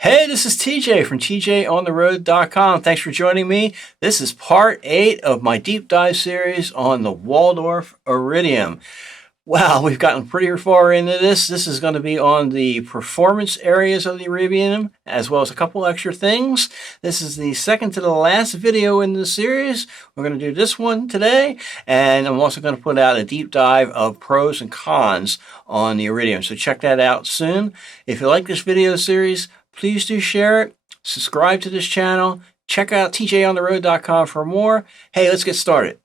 Hey, this is TJ from tjontheroad.com. Thanks for joining me. This is part 8 of my deep dive series on the Waldorf Iridium. Wow, we've gotten pretty far into this. This is going to be on the performance areas of the Iridium, as well as a couple extra things. This is the second to the last video in the series. We're going to do this one today, and I'm also going to put out a deep dive of pros and cons on the Iridium. So check that out soon. If you like this video series, please do share it, subscribe to this channel, check out tjontheroad.com for more. Hey, let's get started.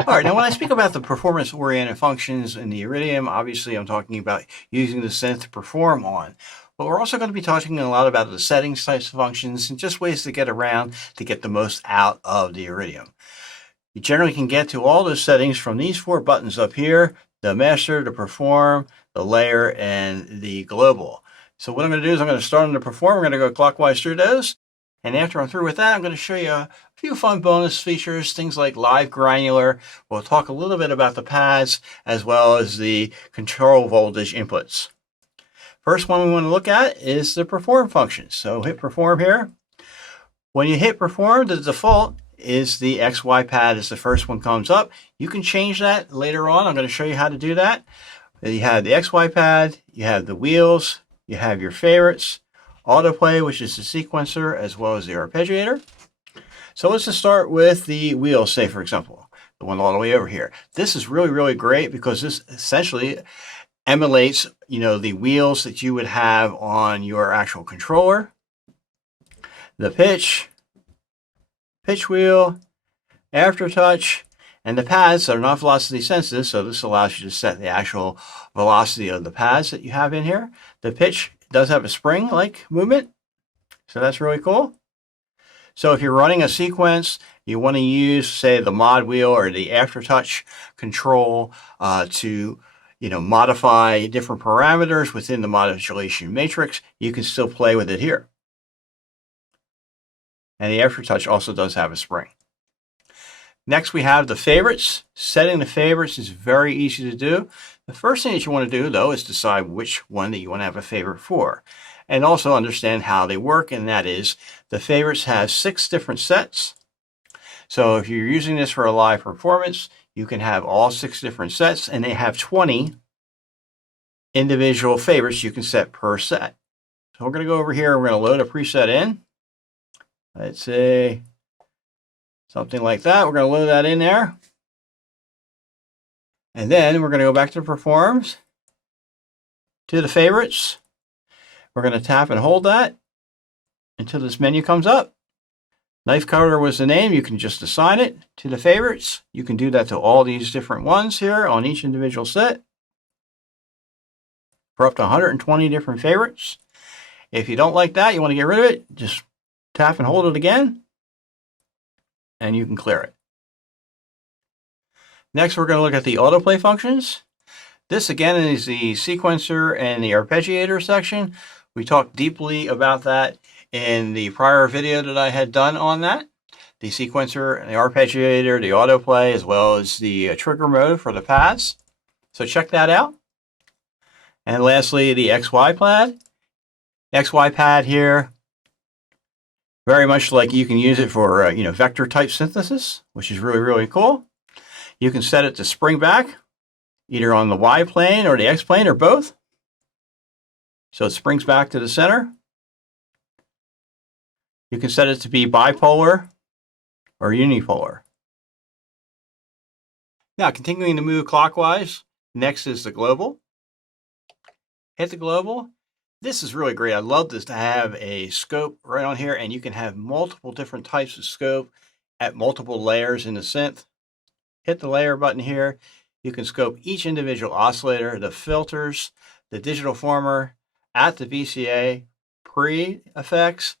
All right, now when I speak about the performance-oriented functions in the Iridium, obviously I'm talking about using the synth to perform on. But we're also going to be talking a lot about the settings types of functions and just ways to get around to get the most out of the Iridium. You generally can get to all those settings from these 4 buttons up here: the master, the perform, the layer, and the global. So what I'm going to do is I'm going to start on the perform. We're going to go clockwise through those. And after I'm through with that, I'm going to show you a few fun bonus features, things like live granular. We'll talk a little bit about the pads as well as the control voltage inputs. First one we want to look at is the perform function. So hit perform here. When you hit perform, the default is the XY pad is the first one comes up. You can change that later on. I'm going to show you how to do that. You have the XY pad, you have the wheels, you have your favorites, autoplay, which is the sequencer, as well as the arpeggiator. So let's just start with the wheels, say for example, the one all the way over here. This is really great because this essentially emulates, the wheels that you would have on your actual controller. The pitch wheel, aftertouch, and the pads are not velocity sensitive, so this allows you to set the actual velocity of the pads that you have in here. The pitch does have a spring-like movement, so that's really cool. So if you're running a sequence, you want to use, say, the mod wheel or the aftertouch control to modify different parameters within the modulation matrix. You can still play with it here. And the aftertouch also does have a spring. Next, we have the favorites. Setting the favorites is very easy to do. The first thing that you want to do, though, is decide which one that you want to have a favorite for, and also understand how they work, and that is the favorites have 6 different sets. So if you're using this for a live performance, you can have all 6 different sets, and they have 20 individual favorites you can set per set. So we're going to go over here, we're going to load a preset in. Let's say something like that. We're going to load that in there. And then we're going to go back to the performs, to the favorites. We're going to tap and hold that until this menu comes up. Knife cutter was the name. You can just assign it to the favorites. You can do that to all these different ones here on each individual set for up to 120 different favorites. If you don't like that, you want to get rid of it, just tap and hold it again, and you can clear it. Next, we're going to look at the autoplay functions. This again is the sequencer and the arpeggiator section. We talked deeply about that in the prior video that I had done on that. The sequencer, the arpeggiator, the autoplay, as well as the trigger mode for the pads. So check that out. And lastly, the XY pad. XY pad here, very much like you can use it for vector type synthesis, which is really, really cool. You can set it to spring back, either on the Y plane or the X plane or both. So it springs back to the center. You can set it to be bipolar or unipolar. Now, continuing to move clockwise, next is the global. Hit the global. This is really great. I love this to have a scope right on here, and you can have multiple different types of scope at multiple layers in the synth. Hit the layer button here. You can scope each individual oscillator, the filters, the digital former, at the VCA, pre-effects,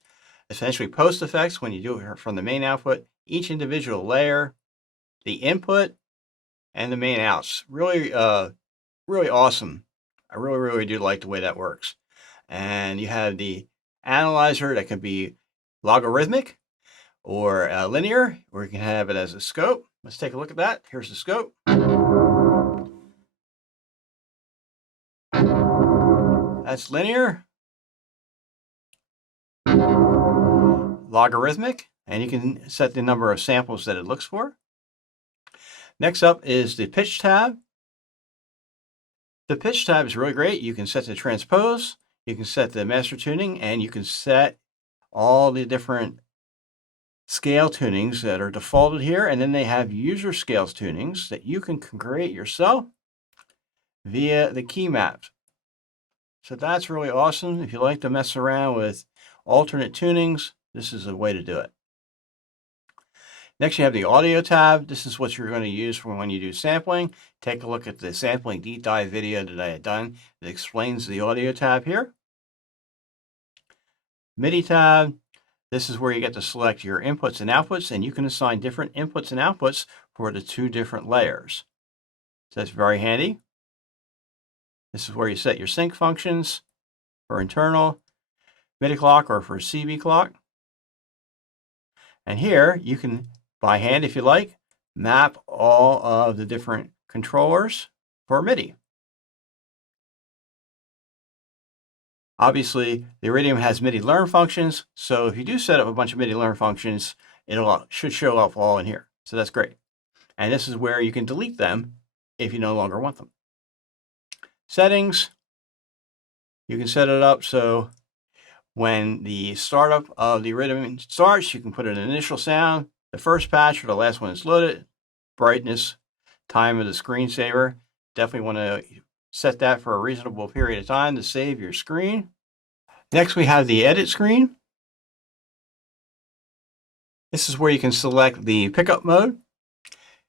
essentially post-effects when you do it from the main output, each individual layer, the input, and the main outs. Really, really awesome. I really, really do like the way that works. And you have the analyzer that can be logarithmic or linear, or you can have it as a scope. Let's take a look at that. Here's the scope. That's linear, logarithmic, and you can set the number of samples that it looks for. Next up is the pitch tab. The pitch tab is really great. You can set the transpose, you can set the master tuning, and you can set all the different scale tunings that are defaulted here. And then they have user scales tunings that you can create yourself via the key maps. So that's really awesome. If you like to mess around with alternate tunings, this is a way to do it. Next, you have the audio tab. This is what you're going to use for when you do sampling. Take a look at the sampling deep dive video that I had done that explains the audio tab here. MIDI tab. This is where you get to select your inputs and outputs, and you can assign different inputs and outputs for the two different layers. So that's very handy. This is where you set your sync functions for internal, MIDI clock, or for CB clock. And here you can, by hand if you like, map all of the different controllers for MIDI. Obviously, the Iridium has MIDI learn functions, so if you do set up a bunch of MIDI learn functions, it should show up all in here. So that's great. And this is where you can delete them if you no longer want them. Settings, you can set it up so when the startup of the Iridium starts, you can put an initial sound, the first patch or the last one is loaded, brightness, time of the screensaver. Definitely want to set that for a reasonable period of time to save your screen. Next, we have the edit screen. This is where you can select the pickup mode,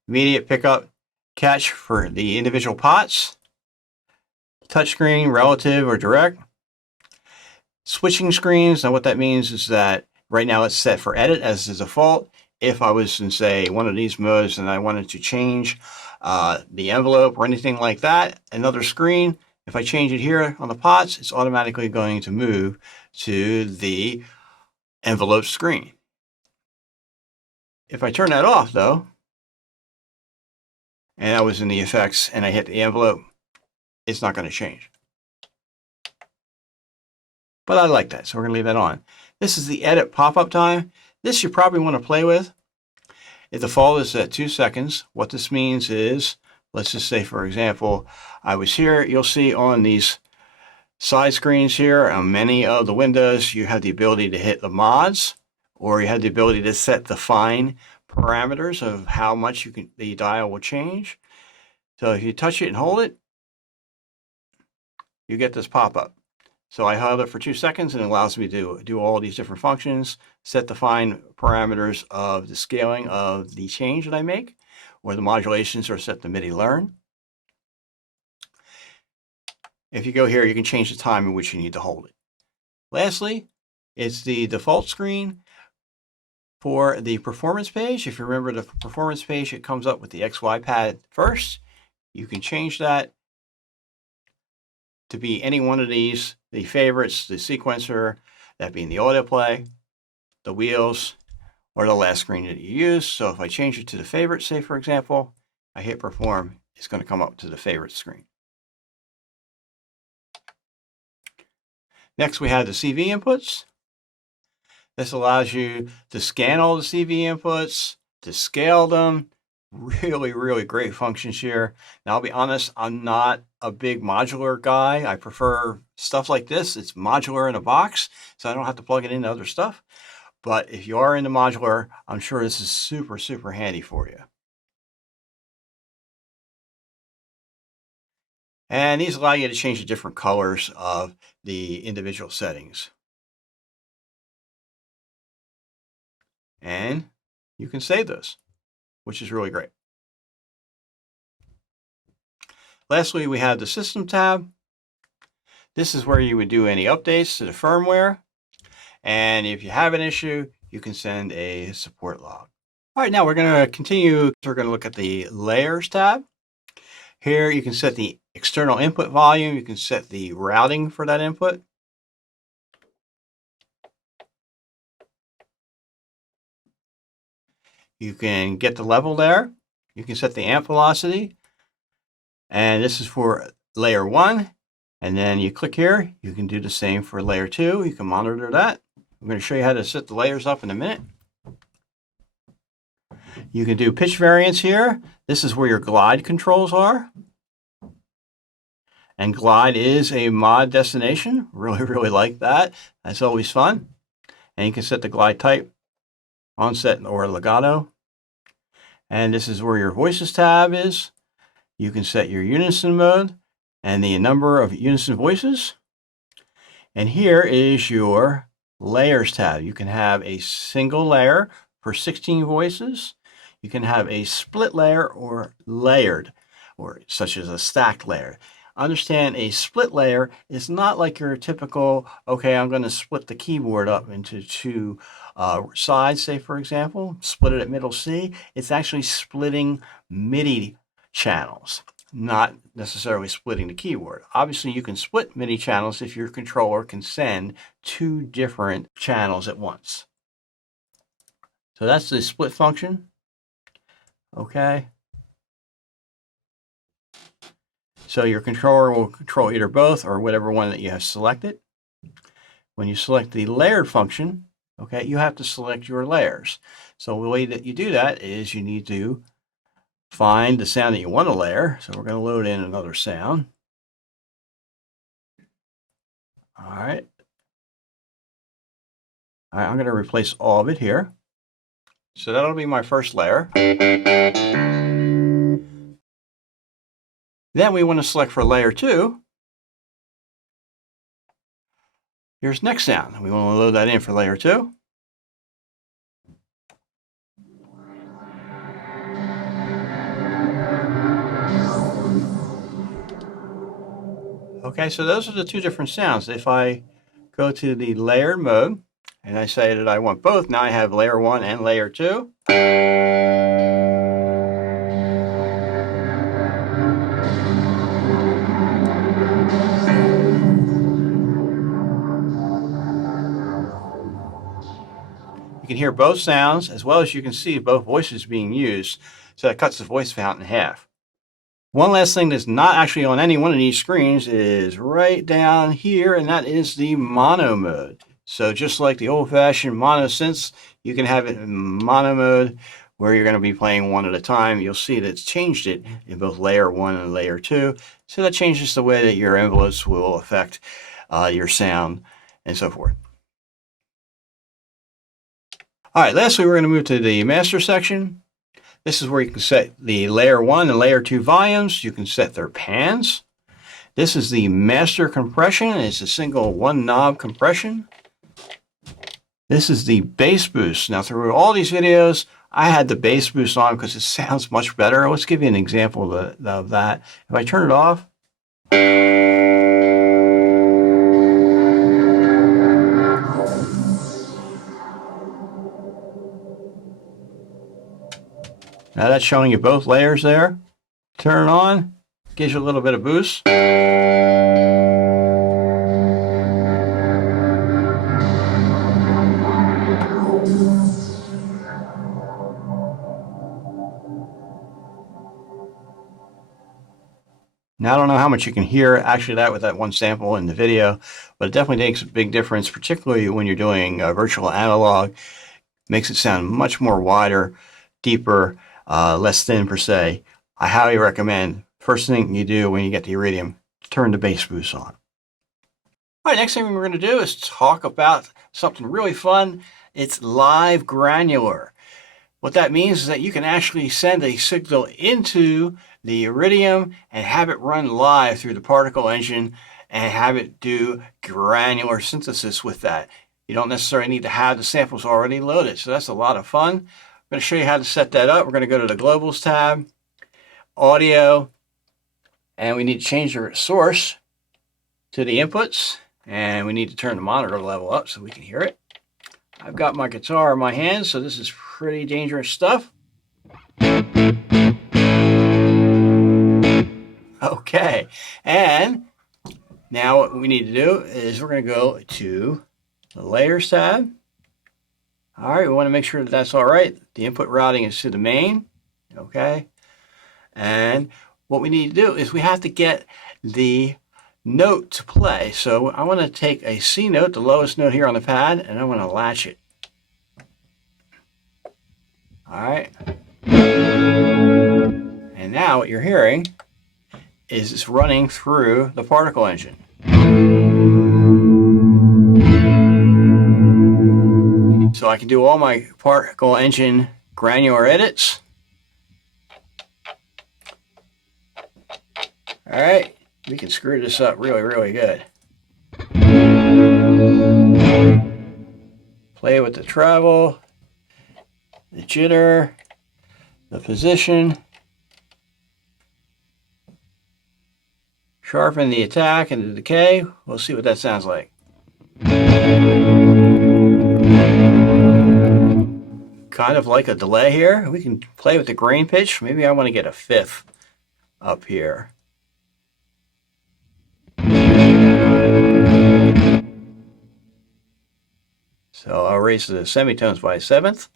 immediate pickup, catch for the individual pots, touchscreen, relative or direct, switching screens. Now what that means is that right now it's set for edit as the default. If I was in, say, one of these modes and I wanted to change the envelope or anything like that, another screen, if I change it here on the pots, it's automatically going to move to the envelope screen. If I turn that off, though, and I was in the effects and I hit the envelope, it's not going to change. But I like that, so we're going to leave that on. This is the edit pop-up time. This you probably want to play with. The default is at 2 seconds. What this means is, let's just say, for example, I was here. You'll see on these side screens here, on many of the windows, you have the ability to hit the mods, or you have the ability to set the fine parameters of how much the dial will change. So if you touch it and hold it, you get this pop-up. So I held it for 2 seconds and it allows me to do all these different functions, set the fine parameters of the scaling of the change that I make, or the modulations, or set the MIDI learn. If you go here, you can change the time in which you need to hold it. Lastly, it's the default screen. For the performance page, if you remember the performance page, it comes up with the XY pad first. You can change that to be any one of these, the favorites, the sequencer, that being the autoplay, the wheels, or the last screen that you use. So if I change it to the favorite, say for example, I hit perform, it's going to come up to the favorite screen. Next, we have the CV inputs. This allows you to scan all the CV inputs, to scale them. Really, really great functions here. Now, I'll be honest, I'm not a big modular guy. I prefer stuff like this. It's modular in a box, so I don't have to plug it into other stuff. But if you are into modular, I'm sure this is super, super handy for you. And these allow you to change the different colors of the individual settings. And you can save those, which is really great. Lastly, we have the System tab. This is where you would do any updates to the firmware. And if you have an issue, you can send a support log. All right, now we're going to continue. We're going to look at the Layers tab. Here you can set the external input volume. You can set the routing for that input. You can get the level there. You can set the amp velocity. And this is for layer 1. And then you click here. You can do the same for layer 2. You can monitor that. I'm going to show you how to set the layers up in a minute. You can do pitch variance here. This is where your glide controls are. And glide is a mod destination. Really, really like that. That's always fun. And you can set the glide type, onset or legato. And this is where your voices tab is. You can set your unison mode and the number of unison voices. And here is your layers tab. You can have a single layer for 16 voices. You can have a split layer or layered, or such as a stacked layer. Understand, a split layer is not like your typical, okay, I'm going to split the keyboard up into two sides, say for example, split it at middle C. It's actually splitting MIDI channels, not necessarily splitting the keyboard. Obviously, you can split MIDI channels if your controller can send two different channels at once. So that's the split function. Okay. So your controller will control either both or whatever one that you have selected. When you select the layered function, okay, you have to select your layers. So the way that you do that is you need to find the sound that you want to layer. So we're going to load in another sound. All right. All right, I'm going to replace all of it here. So that'll be my first layer. Then we want to select for layer 2. Here's next sound. We want to load that in for layer 2. Okay, so those are the two different sounds. If I go to the layered mode and I say that I want both, now I have layer 1 and layer 2. You can hear both sounds, as well as you can see both voices being used. So that cuts the voice fount in half. One last thing that's not actually on any one of these screens is right down here, and that is the mono mode. So just like the old-fashioned mono synths, you can have it in mono mode where you're going to be playing one at a time. You'll see that it's changed it in both layer 1 and layer 2. So that changes the way that your envelopes will affect your sound and so forth. All right, lastly, we're going to move to the master section. This is where you can set the layer 1 and layer 2 volumes. You can set their pans. This is the master compression. It's a single one knob compression. This is the bass boost. Now, through all these videos, I had the bass boost on because it sounds much better. Let's give you an example of that. If I turn it off, Now that's showing you both layers there. Turn it on, gives you a little bit of boost. Now I don't know how much you can hear actually that with that one sample in the video, but it definitely makes a big difference, particularly when you're doing virtual analog. Makes it sound much more wider, deeper, less thin per se. I highly recommend, first thing you do when you get the Iridium, turn the bass boost on. All right, next thing we're going to do is talk about something really fun. It's live granular. What that means is that you can actually send a signal into the Iridium and have it run live through the particle engine and have it do granular synthesis with that. You don't necessarily need to have the samples already loaded, so that's a lot of fun. I'm going to show you how to set that up. We're going to go to the Globals tab, Audio, and we need to change the source to the inputs, and we need to turn the monitor level up so we can hear it. I've got my guitar in my hand, so this is pretty dangerous stuff. Okay, and now what we need to do is we're going to go to the Layers tab. All right, we want to make sure that that's all right. The input routing is to the main, okay? And what we need to do is we have to get the note to play. So I want to take a C note, the lowest note here on the pad, and I want to latch it. All right. And now what you're hearing is it's running through the particle engine. So I can do all my particle engine granular edits. All right, we can screw this up really, really good. Play with the treble, the jitter, the position, sharpen the attack and the decay. We'll see what that sounds like. Kind of like a delay here. We can play with the grain pitch. Maybe I want to get a fifth up here. So I'll raise the semitones by a seventh.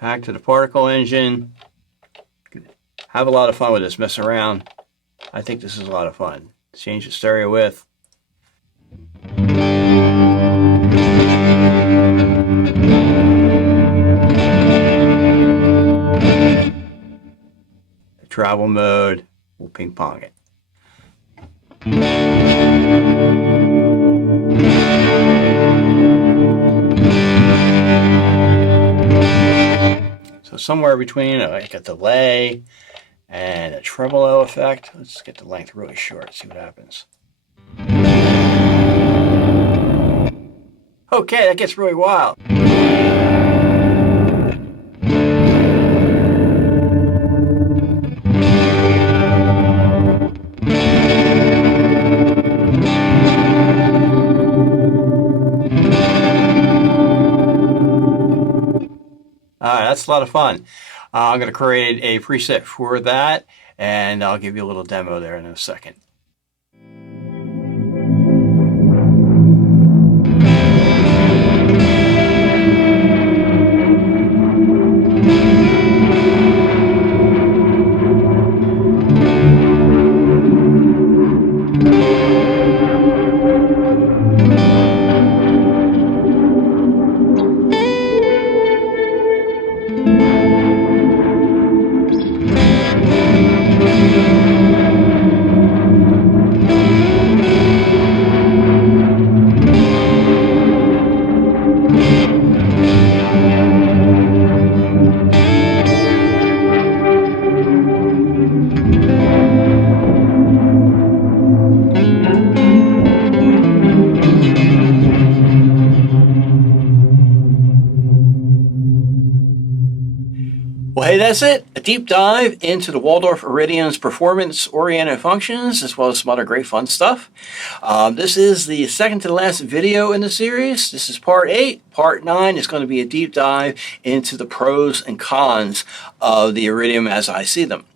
Back to the particle engine. Have a lot of fun with this, mess around. I think this is a lot of fun. Change the stereo width. The travel mode, we'll ping pong it. So somewhere between like a delay and a tremolo effect. Let's get the length really short, see what happens. Okay, that gets really wild. That's a lot of fun. I'm going to create a preset for that, and I'll give you a little demo there in a second. Well, hey, that's it. A deep dive into the Waldorf Iridium's performance-oriented functions, as well as some other great fun stuff. This is the second to the last video in the series. This is part 8. Part 9 is going to be a deep dive into the pros and cons of the Iridium as I see them.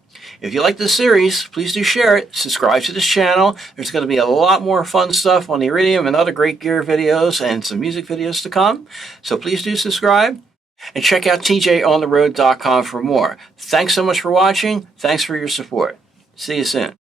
If you like this series, please do share it. Subscribe to this channel. There's going to be a lot more fun stuff on the Iridium and other great gear videos and some music videos to come. So please do subscribe. And check out tjontheroad.com for more. Thanks so much for watching. Thanks for your support. See you soon.